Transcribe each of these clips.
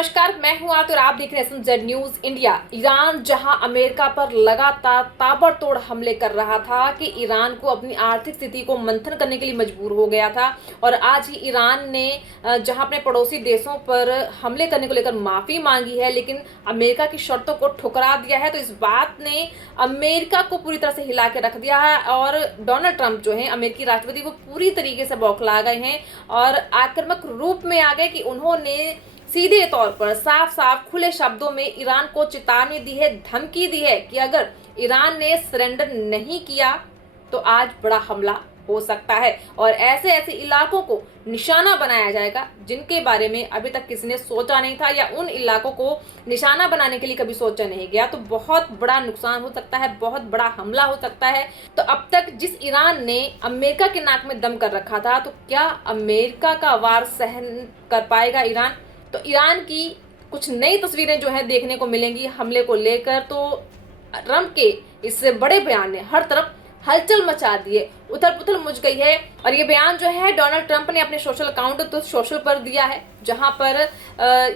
नमस्कार, मैं हूं आरती और आप देख रहे हैं एसएमजेड न्यूज इंडिया। ईरान जहां अमेरिका पर लगातार ताबड़तोड़ हमले कर रहा था कि ईरान को अपनी आर्थिक स्थिति को मंथन करने के लिए मजबूर हो गया था और आज ही ईरान ने जहां अपने पड़ोसी देशों पर हमले करने को लेकर माफी मांगी है, लेकिन अमेरिका की शर्तों को ठुकरा दिया है। तो इस बात ने अमेरिका को पूरी तरह से हिला के रख दिया है और डोनाल्ड ट्रंप जो है अमेरिकी राष्ट्रपति, वो पूरी तरीके से बौखला गए हैं और आक्रामक रूप में आ गए कि उन्होंने सीधे तौर पर साफ साफ खुले शब्दों में ईरान को चेतावनी दी है, धमकी दी है कि अगर ईरान ने सरेंडर नहीं किया तो आज बड़ा हमला हो सकता है और ऐसे ऐसे इलाकों को निशाना बनाया जाएगा जिनके बारे में अभी तक किसी ने सोचा नहीं था या उन इलाकों को निशाना बनाने के लिए कभी सोचा नहीं गया। तो बहुत बड़ा नुकसान हो सकता है, बहुत बड़ा हमला हो सकता है। तो अब तक जिस ईरान ने अमेरिका के नाक में दम कर रखा था, तो क्या अमेरिका का वार सहन कर पाएगा ईरान? तो ईरान की कुछ नई तस्वीरें जो है देखने को मिलेंगी हमले को लेकर। तो ट्रंप के इससे बड़े बयान ने हर तरफ हलचल मचा दी है, उथल पुथल मच गई है। और ये बयान जो है डोनाल्ड ट्रंप ने अपने सोशल अकाउंट तो सोशल पर दिया है, जहां पर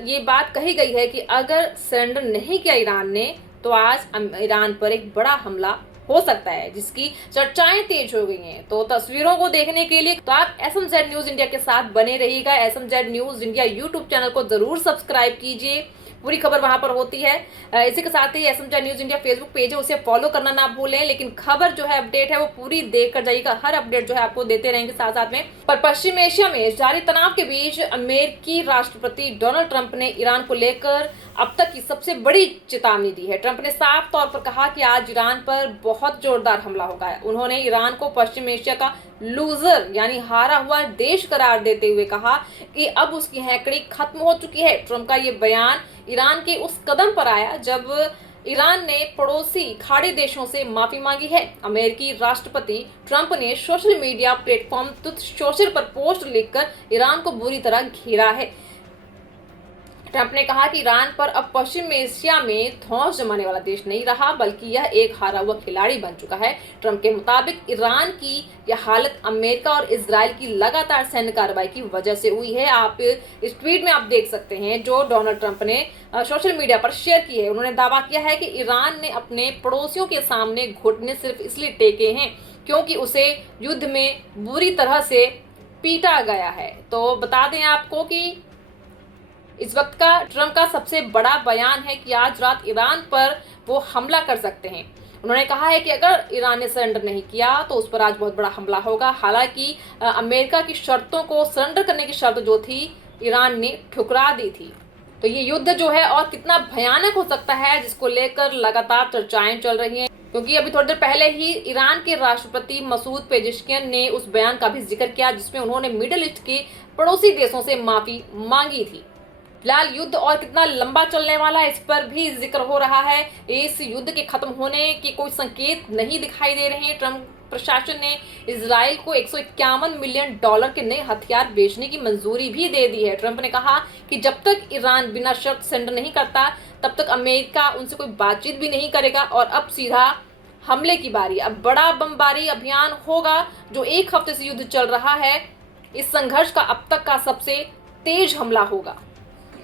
ये बात कही गई है कि अगर सरेंडर नहीं किया ईरान ने तो आज ईरान पर एक बड़ा हमला हो सकता है, जिसकी चर्चाएं तेज हो गई हैं। तो तस्वीरों को देखने के लिए तो आप एसएमजेड न्यूज इंडिया के साथ बने रहिएगा। एसएमजेड न्यूज इंडिया यूट्यूब चैनल को जरूर सब्सक्राइब कीजिए, पूरी खबर वहां पर होती है। इसी के साथ ही एसएमजेड न्यूज इंडिया फेसबुक पेज है, उसे फॉलो करना ना भूलें। लेकिन खबर जो है, अपडेट है, वो पूरी देख कर जाइएगा। हर अपडेट जो है आपको देते रहेंगे साथ साथ में। पर पश्चिम एशिया में जारी तनाव के बीच अमेरिकी राष्ट्रपति डोनाल्ड ट्रंप ने ईरान को लेकर अब तक की सबसे बड़ी चेतावनी दी है। ट्रंप ने साफ तौर पर कहा कि आज ईरान पर बहुत जोरदार हमला होगा। उन्होंने ईरान को पश्चिम एशिया का लूजर यानी हारा हुआ देश करार देते हुए कहा कि अब उसकी हैकड़ी खत्म हो चुकी है। ट्रंप का ये बयान ईरान के उस कदम पर आया जब ईरान ने पड़ोसी खाड़ी देशों से माफी मांगी है। अमेरिकी राष्ट्रपति ट्रंप ने social media platform truth social पर पोस्ट लिखकर ईरान को बुरी तरह घेरा है। ट्रंप ने कहा कि ईरान पर अब पश्चिम एशिया में धौंस जमाने वाला देश नहीं रहा, बल्कि यह एक हारा हुआ खिलाड़ी बन चुका है। ट्रंप के मुताबिक ईरान की यह हालत अमेरिका और इजराइल की लगातार सैन्य कार्रवाई की वजह से हुई है। आप इस ट्वीट में आप देख सकते हैं जो डोनाल्ड ट्रंप ने सोशल मीडिया पर शेयर की है। उन्होंने दावा किया है कि ईरान ने अपने पड़ोसियों के सामने घुटने सिर्फ इसलिए टेके हैं क्योंकि उसे युद्ध में बुरी तरह से पीटा गया है। तो बता दें आपको कि इस वक्त का ट्रंप का सबसे बड़ा बयान है कि आज रात ईरान पर वो हमला कर सकते हैं। उन्होंने कहा है कि अगर ईरान ने सरेंडर नहीं किया तो उस पर आज बहुत बड़ा हमला होगा। हालांकि अमेरिका की शर्तों को सरेंडर करने की शर्त जो थी ईरान ने ठुकरा दी थी। तो ये युद्ध जो है और कितना भयानक हो सकता है, जिसको लेकर लगातार चर्चाएं चल रही हैं। क्योंकि अभी थोड़ी देर पहले ही ईरान के राष्ट्रपति मसूद पेजेश्कियन ने उस बयान का भी जिक्र किया जिसमें उन्होंने मिडिल ईस्ट के पड़ोसी देशों से माफी मांगी थी। फिलहाल युद्ध और कितना लंबा चलने वाला है, इस पर भी जिक्र हो रहा है। इस युद्ध के खत्म होने के कोई संकेत नहीं दिखाई दे रहे हैं। ट्रंप प्रशासन ने इजराइल को $151 मिलियन के नए हथियार बेचने की मंजूरी भी दे दी है। ट्रंप ने कहा कि जब तक ईरान बिना शर्त सरेंडर नहीं करता तब तक अमेरिका उनसे कोई बातचीत भी नहीं करेगा और अब सीधा हमले की बारी, अब बड़ा बमबारी अभियान होगा। जो एक हफ्ते से युद्ध चल रहा है, इस संघर्ष का अब तक का सबसे तेज हमला होगा।